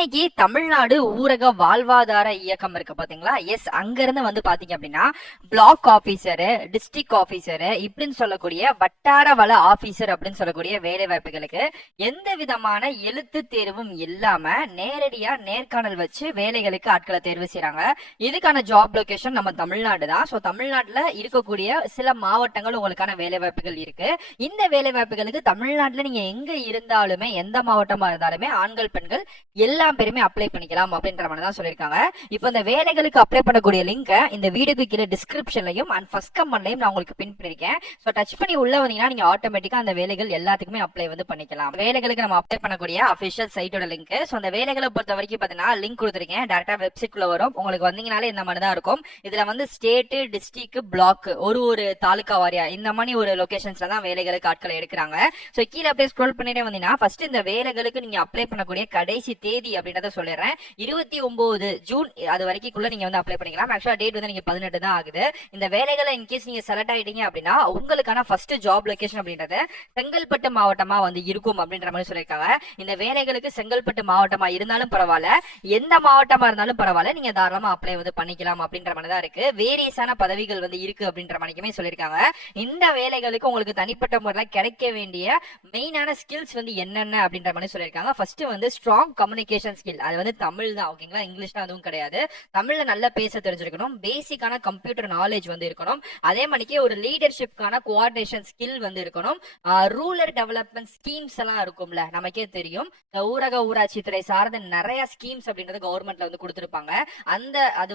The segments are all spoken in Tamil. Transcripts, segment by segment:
இன்னைக்கு தமிழ்நாடு ஊரக வாழ்வாதார இயக்கம் இருக்கு பாத்தீங்களா? எஸ், அங்க இருந்து பாத்தீங்க அப்படின்னா பிளாக் ஆபீசரு, டிஸ்ட்ரிக்ட் ஆபீசரு இப்படின்னு சொல்லக்கூடிய வட்டார வள ஆபீசர் அப்படின்னு சொல்லக்கூடிய வேலை வாய்ப்புகளுக்கு எந்த விதமான எழுத்து தேர்வும் இல்லாம நேரடியா நேர்காணல் வச்சு வேலைகளுக்கு ஆட்களை தேர்வு செய்யறாங்க. இதுக்கான ஜாப் லொகேஷன் நம்ம தமிழ்நாடு தான். சோ தமிழ்நாட்டுல இருக்கக்கூடிய சில மாவட்டங்கள் உங்களுக்கான வேலை வாய்ப்புகள் இருக்கு. இந்த வேலை வாய்ப்புகளுக்கு தமிழ்நாட்டுல நீங்க எங்க இருந்தாலுமே, எந்த மாவட்டமா இருந்தாலுமே ஆண்கள் பெண்கள் எல்லா பேருமே அப்ளை பண்ணிக்கலாம் அப்படின்ற மாதிரி தான் சொல்லியிருக்காங்க. இப்போ இந்த வேலைகளுக்கு அப்ளை பண்ணக்கூடிய லிங்க் இந்த வீடியோக்கு கீழே டிஸ்கிரிப்ஷன்லயும் அண்ட் ஃபர்ஸ்ட் கமெண்ட்லயும் நான் உங்களுக்கு பின் பண்ணிருக்கேன். ஸோ டச் பண்ணி உள்ள வந்தீங்கன்னா நீங்க ஆட்டோமேட்டிக்கா அந்த வேலைகள் எல்லாத்துக்குமே அப்ளை பண்ணிக்கலாம். வேலைகளுக்கு நம்ம அப்ளை பண்ணக்கூடிய அபிஷியல் சைட்டோட லிங்க். ஸோ அந்த வேலைகளை பொறுத்த வரைக்கும் பாத்தீங்கன்னா லிங்க் கொடுத்துருக்கேன். டேரக்டா வெப்சைட் குள்ள வரும். உங்களுக்கு வந்தீங்கனாலே இந்த மாதிரி தான் இருக்கும். இதுல ஸ்டேட், டிஸ்ட்ரிக்ட், பிளாக், ஒரு தாலுகா வாரியா இந்த மாதிரி ஒரு லொகேஷன்ஸ்ல தான் வேலைகளுக்கு ஆட்களை எடுக்கிறாங்க. ஸோ கீழே அப்படியே ஸ்க்ரோல் பண்ணிட்டே வந்தீங்கன்னா ஃபர்ஸ்ட் இந்த வேலைகளுக்கு நீங்க அப்ளை பண்ணக்கூடிய கடைசி தேதி அப்படின்றத சொல்லிடுறேன். 29 ஜூன் அது வரைக்கும் நீங்க அப்ளை பண்ணிக்கலாம். ஆக்சுவலா டேட் நீங்க 18 தான் ஆகுது. இந்த வேலைகளை இன்கேஸ் நீங்க செலக்ட் ஆயிட்டீங்க அப்படின்னா உங்களுக்கான ஃபர்ஸ்ட் ஜாப் லொகேஷன் அப்படின்றது செங்கல்பட்டு மாவட்டமா இருக்கும் அப்படின்ற மாதிரி சொல்லியிருக்காங்க. இந்த வேலைகளுக்கு செங்கல்பட்டு மாவட்டமா இருந்தாலும் பரவாயில்ல, எந்த மாவட்டமா இருந்தாலும் பரவாயில்ல, நீங்க தாராளமா அப்ளை பண்ணிக்கலாம் அப்படின்ற மாதிரி தான் இருக்கு. வேரியஸான பதவிகள் இருக்கு அப்படின்ற மாதிரியுமே சொல்லியிருக்காங்க. இந்த வேலைகளுக்கு உங்களுக்கு தனிப்பட்ட முறையில் கிடைக்க வேண்டிய மெயினான ஸ்கில்ஸ் என்னென்ன அப்படின்ற மாதிரி சொல்லியிருக்காங்க. First strong communication skill. அது தமிழ் தான், ஓகேங்களா? இங்கிலீஷ்னா அதுவும் கிடையாது. தமிழ்ல நல்லா பேச தெரிஞ்சிருக்கணும். பேசிக்கான கம்ப்யூட்டர் நாலேஜ் இருக்கணும். அதே மாதிரிக்கு ஒரு லீடர்ஷிப்கான கோஆர்டினேஷன் ஸ்கில் இருக்கணும். ரூரல் டெவலப்மெண்ட் ஸ்கீம்ஸ் எல்லாம் இருக்கும்ல, நமக்கே தெரியும். இந்த ஊரக ஊராட்சி துறை சார்ந்த நிறைய ஸ்கீம்ஸ் அப்படின்றது கவர்மெண்ட்ல கொடுத்திருப்பாங்க. அந்த அது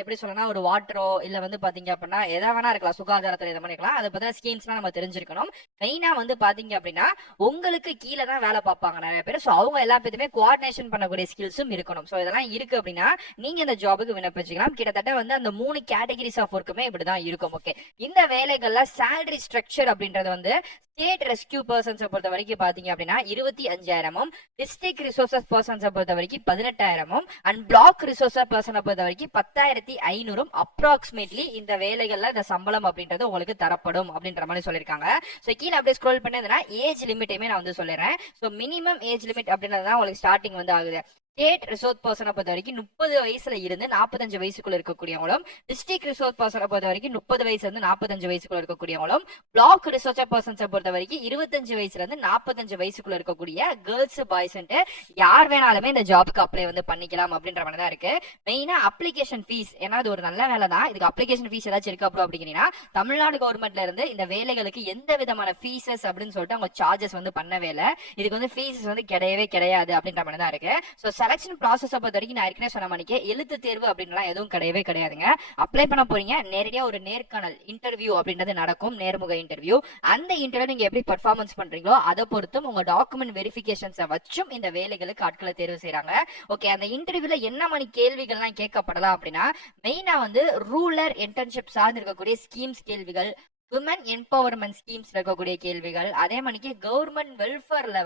எப்படி சொல்லணும், ஒரு வாட்டரோ இல்ல பாத்தீங்க அப்படின்னா எதா வேணா இருக்கலாம், சுகாதாரத்துறை இதை பண்ணிக்கலாம். அதை பத்தின ஸ்கீம்ஸ்லாம் நம்ம தெரிஞ்சிருக்கணும். மெயினா பாத்தீங்க அப்படின்னா உங்களுக்கு கீழே தான் வேலை பார்ப்பாங்க நிறைய பேர். சோ அவங்க எல்லா பேருமே கோஆர்டினேஷன் பண்ணக்கூடிய ஸ்கில்ஸும் இருக்கணும். சோ இதெல்லாம் இருக்கு அப்படின்னா நீங்க இந்த ஜாபுக்கு விண்ணப்பிச்சுக்கலாம். கிட்டத்தட்ட அந்த 3 கேட்டகரிஸ் ஆஃப் ஒர்க்குமே இப்படிதான் இருக்கும். ஓகே, இந்த வேலைகள்ல சேலரி ஸ்ட்ரக்சர் அப்படின்றது ஸ்டேட் ரெஸ்கியூ பர்சன்ஸ் பொறுத்த வரைக்கும் பாத்தீங்க அப்படின்னா 25,000, டிஸ்ட்ரிக்ட் ரிசோர்சஸ் பர்சன்ஸ் பொறுத்த வரைக்கும் 18,000 அண்ட் பிளாக் ரிசோர்சஸ் பர்சனை பொறுத்த வரைக்கும் 10,500 அப்ராக்சிமேட்லி இந்த வேலைகள்ல இந்த சம்பளம் அப்படின்றது உங்களுக்கு தரப்படும் அப்படின்ற மாதிரி சொல்லியிருக்காங்க. சோ கீழே அப்படியே ஸ்க்ரோல் பண்ணதுன்னா ஏஜ் லிமிட்டையுமே நான் சொல்லிடுறேன். சோ மினிமம் ஏஜ் லிமிட் அப்படின்றது உங்களுக்கு ஸ்டார்டிங் ஆகுது. ஸ்டேட் ரிசோர்ஸ் பர்சனை பொறுத்த வரைக்கும் 30 வயசுல இருந்து 45 வயசுக்குள்ள இருக்கக்கூடியவங்களும், டிஸ்ட்ரிக்ட் ரிசோர்ஸ் பர்சனை பொறுத்த வரைக்கும் 30 வயசுல இருந்து 45 வயசுக்குள்ள இருக்கக்கூடியவங்களும், பிளாக் ரிசோர்ஸ் பர்சன்ஸை பொறுத்த வரைக்கும் 25 வயசுல இருந்து 45 வயசுக்குள்ள இருக்கக்கூடிய கேர்ள்ஸ், பாய்ஸ் யார் வேணாலுமே இந்த ஜாபுக்கு அப்ளை பண்ணிக்கலாம் அப்படின்ற மாதிரி தான் இருக்கு. மெயினா அப்ளிகேஷன் ஃபீஸ், ஏன்னா அது ஒரு நல்ல வேலை தான். இதுக்கு அப்ளிகேஷன் ஃபீஸ் ஏதாச்சும் இருக்கு அப்படிங்கன்னா தமிழ்நாடு கவர்மெண்ட்ல இருந்து இந்த வேலைகளுக்கு எந்த விதமான ஃபீஸஸ் அப்படின்னு சொல்லிட்டு அவங்க சார்ஜஸ் பண்ணவே இல்லை. இதுக்கு ஃபீஸஸ் கிடையவே கிடையாது அப்படின்ற மாதிரி தான் இருக்கு. சோ செலக்ஷன் ப்ராசஸ் பொறுத்த வரைக்கும் நான் ஏற்கனவே சொன்ன மாதிரி எழுத்து தேர்வு அப்படின்லாம் எதுவும் கிடையவே கிடையாதுங்க. அப்ளை பண்ண போறீங்க, நேரடியா ஒரு நேர்காணல் இன்டர்வியூ அப்படின்றது நடக்கும், நேர்முக இன்டர்வியூ. அந்த இன்டர்வியூ நீங்க எப்படி பெர்ஃபார்மன்ஸ் பண்றீங்களோ அதை பொறுத்தும் உங்க டாக்குமெண்ட் வெரிஃபிகேஷன்ஸை வச்சும் இந்த வேலைகளுக்கு ஆட்களை தேர்வு செய்யறாங்க. ஓகே, அந்த இன்டர்வியூல என்ன மாதிரி கேள்விகள்லாம் கேட்கப்படலாம் அப்படின்னா மெயினா ரூரல் இன்டர்ன்ஷிப் சார்ந்து இருக்கக்கூடிய ஸ்கீம்ஸ் கேள்விகள், விமன் எம்பவர்மெண்ட் ஸ்கீம்ஸ் இருக்கக்கூடிய கேள்விகள், அதே மாதிரி கவர்மெண்ட் வெல்ஃபேர்ல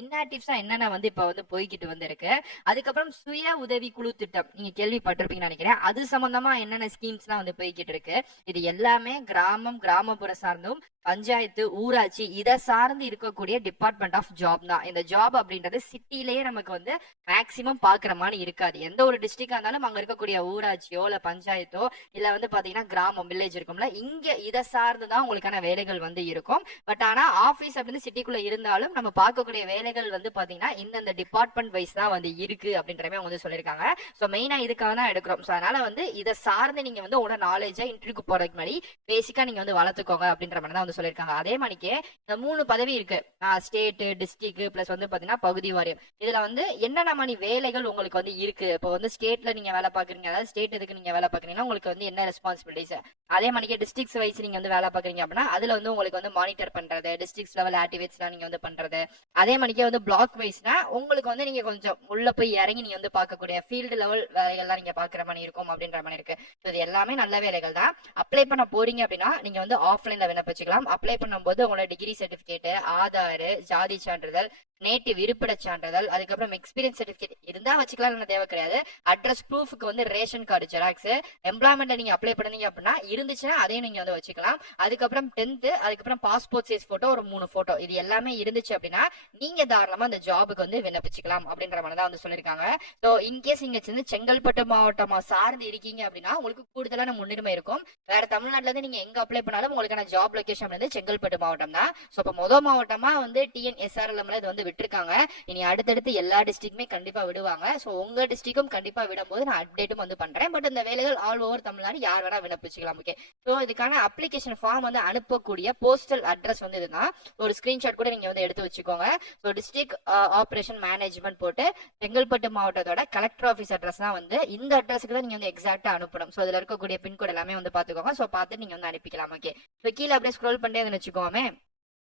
இன்னாக்டிவ்ஸா என்னென்ன இப்ப போய்கிட்டு இருக்கு. அதுக்கப்புறம் சுய உதவி குழு திட்டம் நீங்க கேள்விப்பட்டிருப்பீங்கன்னு நினைக்கிறேன். அது சம்பந்தமா என்னென்ன ஸ்கீம்ஸ் எல்லாம் போய்கிட்டு இருக்கு. இது எல்லாமே கிராமம், கிராமப்புற சார்ந்தும் பஞ்சாயத்து, ஊராட்சி இதை சார்ந்து இருக்கக்கூடிய டிபார்ட்மெண்ட் ஆஃப் ஜாப் தான். இந்த ஜாப் அப்படின்றது சிட்டிலேயே நமக்கு மேக்சிமம் பாக்குற மாதிரி இருக்காது. எந்த ஒரு டிஸ்ட்ரிக்டா இருந்தாலும் அங்க இருக்கக்கூடிய ஊராட்சியோ இல்ல பஞ்சாயத்தோ இல்ல பாத்தீங்கன்னா கிராமம், வில்லேஜ் இருக்கும்ல, இங்க இதை சார்ந்துதான் உங்களுக்கான வேலைகள் இருக்கும். பட் ஆனா ஆபீஸ் அப்படின்னு சிட்டிக்குள்ள இருந்தாலும் நம்ம பார்க்கக்கூடிய வேலைகள் பாத்தீங்கன்னா இந்த டிபார்ட்மெண்ட் வைஸ் தான் இருக்கு அப்படின்றமே அவங்க சொல்லியிருக்காங்க. சோ மெயினா இதுக்காக தான் எடுக்கிறோம். சோ அதனால இதை சார்ந்து நீங்க உங்களோட நாலேஜா இன்டர்வியூக்கு போறதுக்கு முன்னாடி பேசிக்கா நீங்க வளர்த்துக்கோங்க அப்படின்ற மாதிரி தான் சொல்லிருக்காங்க. அதே மாதிரிக்கே இந்த 3 பதவி இருக்கு, ஸ்டேட், டிஸ்ட்ரிக்ட் பிளஸ் பாத்தீங்கன்னா பகுதி வாரியம். இதுல என்னென்ன மாதிரி வேலைகள் உங்களுக்கு இருக்கு. இப்போ ஸ்டேட்ல நீங்க வேலை பாக்குறீங்க, அதாவது ஸ்டேட் எதுக்கு நீங்க வேலை பாக்குறீங்கன்னா உங்களுக்கு என்ன ரெஸ்பான்சிபிலிட்டிஸ். அதே மாதிரி டிஸ்ட்ரிக்ட் வைஸ் நீங்க வேலை பாக்குறீங்க அப்படின்னா அதுல உங்களுக்கு மானிட்டர் பண்றது, டிஸ்ட்ரிக்ட் லெவல் ஆக்டிவிட்டிஸ்லாம் நீங்க பண்றது. அதே மாதிரி பிளாக் வைஸ்னா உங்களுக்கு நீங்க கொஞ்சம் உள்ள போய் இறங்கி நீங்க பார்க்கக்கூடிய ஃபீல்டு லெவல் வேலைகள்லாம் நீங்க பாக்குற மாதிரி இருக்கும் அப்படின்ற மாதிரி இருக்கு. இது எல்லாமே நல்ல வேலைகள் தான். அப்ளை பண்ண போறீங்க அப்படின்னா நீங்க ஆஃப்லைன்ல விண்ணப்பிச்சுக்கலாம். அப்ளை பண்ணும்போது உங்களோட டிகிரி சர்டிபிகேட், ஆதார், ஜாதி சான்றிதழ், நேட்டிவ் இருப்பிட சான்றிதழ், அதுக்கப்புறம் எக்ஸ்பீரியன்ஸ் சர்டிபிகேட் இருந்தா வச்சுக்கலாம், தேவை கிடையாது. அட்ரஸ் ப்ரூஃப்க்கு வந்து ரேஷன் கார்டு ஜெராக்ஸ், எம்ப்ளாய்மெண்ட் நீங்க அப்ளை பண்ணீங்க அப்படின்னா இருந்துச்சுன்னா அதையும் நீங்க வந்து வச்சுக்கலாம். அதுக்கப்புறம் 10th, அதுக்கப்புறம் பாஸ்போர்ட் சைஸ் போட்டோ ஒரு 3 போட்டோ, இது எல்லாமே இருந்துச்சு அப்படின்னா நீங்க தாராளமா அந்த ஜாபுக்கு வந்து விண்ணப்பிச்சுக்கலாம் அப்படின்ற மாதிரி தான் வந்து சொல்லியிருக்காங்க. ஸோ இன்கேஸ் நீங்க செங்கல்பட்டு மாவட்டமா சார்ந்து இருக்கீங்க அப்படின்னா உங்களுக்கு கூடுதலான முன்னுரிமை இருக்கும். வேற தமிழ்நாட்டுல இருந்து நீங்க எங்க அப்ளை பண்ணாலும் உங்களுக்கான ஜாப் லொகேஷன் வந்து செங்கல்பட்டு மாவட்டம் தான். ஸோ இப்போ முதல் மாவட்டமா வந்து டிஎன்எஸ்ஆர்எல் இது வந்து விட்டுருக்காங்க. இனி அடுத்தடுத்து எல்லா டிஸ்ட்ரிக்ட்டுமே கண்டிப்பா விடுவாங்க. ஸோ உங்க டிஸ்ட்ரிக்டும் கண்டிப்பா விடும்போது நான் அப்டேட்டும் வந்து பண்றேன். பட் இந்த வேலைகள் ஆல் ஓவர் தமிழ்நாடு யார் வேணா விண்ணப்பிச்சுக்கலாம். ஓகே, ஸோ இதுக்கான அப்ளிகேஷன் ஃபார்ம் வந்து அனுப்பக்கூடிய போஸ்டல் அட்ரஸ் வந்து இதுதான். ஒரு ஸ்கிரீன்ஷாட் கூட நீங்க வந்து எடுத்து வச்சுக்கோங்க. ஸோ டிஸ்ட்ரிக்ட் ஆபரேஷன் மேனேஜ்மெண்ட் போட்டு செங்கல்பட்டு மாவட்டத்தோட கலெக்டர் ஆஃபீஸ் அட்ரஸ் தான் வந்து இந்த அட்ரஸ்க்கு தான் நீங்க வந்து எக்ஸாக்டா அனுப்பணும். ஸோ இதுல இருக்கக்கூடிய பின்கோட் எல்லாமே வந்து பாத்துக்கோங்க. ஸோ பார்த்து நீங்க வந்து அனுப்பிக்கலாம். ஓகே, ஸோ கீழே அப்படியே ஸ்க்ரோல் பண்ணிட்டே வச்சுக்கோமே,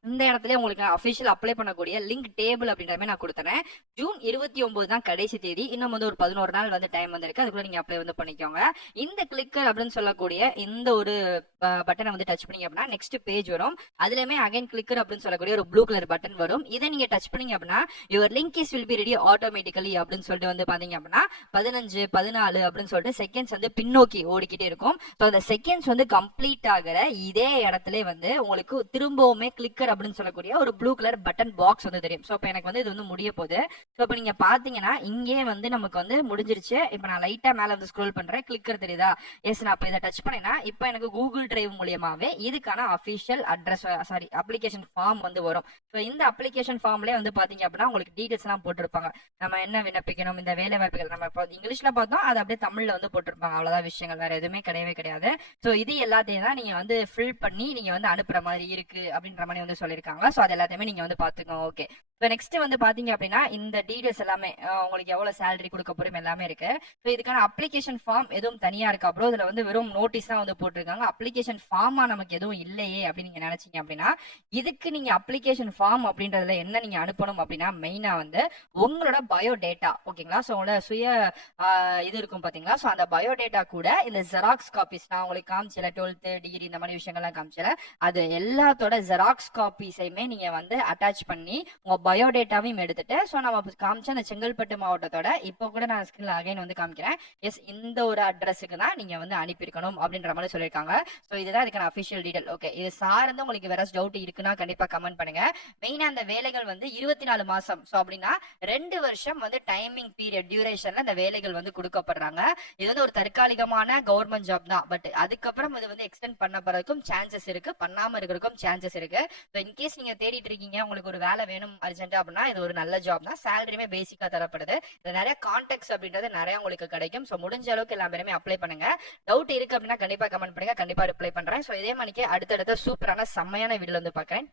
இந்த இடத்துல உங்களுக்கு அபிஷியல் அப்ளை பண்ணக்கூடிய லிங்க் டேபிள் அப்படின்ற மாதிரி நான் கொடுத்தேன். ஜூன் 29 தான் கடைசி தேதி. இன்னும் வந்து ஒரு 11 நாள் வந்து டைம் வந்து இருக்கு. அதுக்குள்ள நீங்க அப்ளை வந்து பண்ணிக்கோங்க. இந்த கிளிக்கர் அப்படின்னு சொல்லக்கூடிய இந்த ஒரு பட்டனை வந்து டச் பண்ணீங்க அப்படின்னா நெக்ஸ்ட் பேஜ் வரும். அதுலயுமே அகைன் கிளிக்கர் அப்படின்னு சொல்லக்கூடிய ஒரு ப்ளூ கலர் பட்டன் வரும். இதை நீங்க டச் பண்ணீங்க அப்படின்னா your link is will be ready automatically அப்படின்னு சொல்லிட்டு வந்து பாத்தீங்க அப்படின்னா 15, 14 அப்படின்னு சொல்லிட்டு செகண்ட்ஸ் வந்து பின்னோக்கி ஓடிக்கிட்டே இருக்கும். ஸோ அந்த செகண்ட்ஸ் வந்து கம்ப்ளீட் ஆகிற இதே இடத்துல வந்து உங்களுக்கு திரும்பவுமே கிளிக்கர் அப்படின்னு சொல்லக்கூடிய ஒரு ப்ளூ கலர் பட்டன் பாக்ஸ் வந்து தெரியும். ஸோ இப்போ எனக்கு வந்து இது வந்து முடிய போகுது. ஸோ இப்போ நீங்க பாத்தீங்கன்னா இங்கே வந்து நமக்கு வந்து முடிஞ்சிருச்சு. இப்போ நான் லைட்டா மேல வந்து ஸ்க்ரோல் பண்றேன். கிளிக்கர் தெரியுதா? எஸ், நான் இப்போ இதை டச் பண்ணேன்னா இப்போ எனக்கு கூகுள் டிரைவ் மூலியமாவே இதுக்கான அபிஷியல் அட்ரஸ் அப்ளிகேஷன் ஃபார்ம் வந்து வரும். ஸோ இந்த அப்ளிகேஷன் ஃபார்ம்லேயே வந்து பாத்தீங்க அப்படின்னா உங்களுக்கு டீடைல்ஸ் எல்லாம் போட்டிருப்பாங்க. நம்ம என்ன விண்ணப்பிக்கணும், இந்த வேலை வாய்ப்புகள் நம்ம இப்போ இங்கிலீஷ்ல பார்த்தோம், அது அப்படியே தமிழ்ல வந்து போட்டிருப்பாங்க. அவ்வளவுதான் விஷயங்கள், வேற எதுவுமே கிடையவே கிடையாது. ஸோ இது எல்லாத்தையும் தான் நீங்க வந்து ஃபில் பண்ணி நீங்க வந்து அனுப்புற மாதிரி இருக்கு அப்படின்ற மாதிரி வந்து சொல்லியிருக்காங்க. ஸோ அது எல்லாத்தையுமே நீங்க வந்து பாத்துக்கோங்க. ஓகே, இப்போ நெக்ஸ்ட் வந்து பாத்தீங்க அப்படின்னா இந்த டீடைல்ஸ் எல்லாமே உங்களுக்கு எவ்வளவு சேலரி கொடுக்க போறோம் எல்லாமே இருக்கு. ஸோ இதுக்கான அப்ளிகேஷன் ஃபார்ம் எதுவும் தனியா இருக்கா ப்ரோ? இதுல வந்து வெறும் நோட்டீஸ் தான் வந்து போட்டிருக்காங்க. அப்ளிகேஷன் ஃபார்மா நமக்கு எதுவும் இல்லையே அப்படின்னு நீங்க நினைச்சீங்க அப்படின்னா இதுக்கு நீங்க அப்ளிகேஷன் ஃபார்ம் அப்படின்றதுல என்ன நீங்க அனுப்பணும் அப்படின்னா மெயினா வந்து உங்களோட பயோடேட்டா. ஓகேங்களா? ஸோ உங்களோட சுய இது இருக்கும் பாத்தீங்களா? ஸோ அந்த பயோடேட்டா கூட இந்த ஜெராக்ஸ் காப்பீஸ் நான் உங்களுக்கு காமிச்சல 12th டிகிரி இந்த மாதிரி விஷயங்கள்லாம் காமிச்சல அது எல்லாத்தோட ஜெராக்ஸ் காப்பீஸையுமே நீங்க வந்து அட்டாச் பண்ணி உங்க பயோடேட்டாவையும் எடுத்துட்டு ஸோ நம்ம காமிச்ச அந்த செங்கல்பட்டு மாவட்டத்தோட இப்போ கூட நான் ஸ்கிரீன்ல அகைன் வந்து காமிக்கிறேன். எஸ், இந்த ஒரு அட்ரஸுக்கு தான் நீங்க வந்து அனுப்பியிருக்கணும் அப்படின்ற மாதிரி சொல்லியிருக்காங்க. ஸோ இதுதான் இதுக்கான அஃபிஷியல் டீடைல். ஓகே, இது சார்ந்து உங்களுக்கு வேற டவுட் இருக்குன்னா கண்டிப்பா கமெண்ட் பண்ணுங்க. மெயினா அந்த வேலைகள் வந்து 24 மாசம். ஸோ அப்படின்னா 2 வருஷம் வந்து டைமிங் பீரியட் டியூரேஷன்ல இந்த வேலைகள் வந்து கொடுக்கப்படுறாங்க. இது வந்து ஒரு தற்காலிகமான கவர்மெண்ட் ஜாப் தான். பட் அதுக்கப்புறம் இது வந்து எக்ஸ்டெண்ட் பண்ண போறதுக்கும் சான்சஸ் இருக்கு, பண்ணாம இருக்கிறதுக்கும் சான்சஸ் இருக்கு. இன்கேஸ் நீங்க தேடிட்டு இருக்கீங்க உங்களுக்கு ஒரு வேலை வேணும் அர்ஜென்ட் அப்படின்னா இது ஒரு நல்ல ஜாப் தான். சேலரியுமே பேசிக்கா தரப்படுது. இது நிறைய கான்டாக்ட்ஸ் அப்படின்றது நிறைய உங்களுக்கு கிடைக்கும். ஸோ முடிஞ்ச அளவுக்கு எல்லா பேருமே அப்ளை பண்ணுங்க. டவுட் இருக்கு அப்படின்னா கண்டிப்பா கமெண்ட் பண்ணுங்க, கண்டிப்பா ரிப்ளை பண்றேன். ஸோ இதே மணிக்கு அடுத்தடுத்த சூப்பரான செம்மையான வீடியோ வந்து பாக்குறேன்.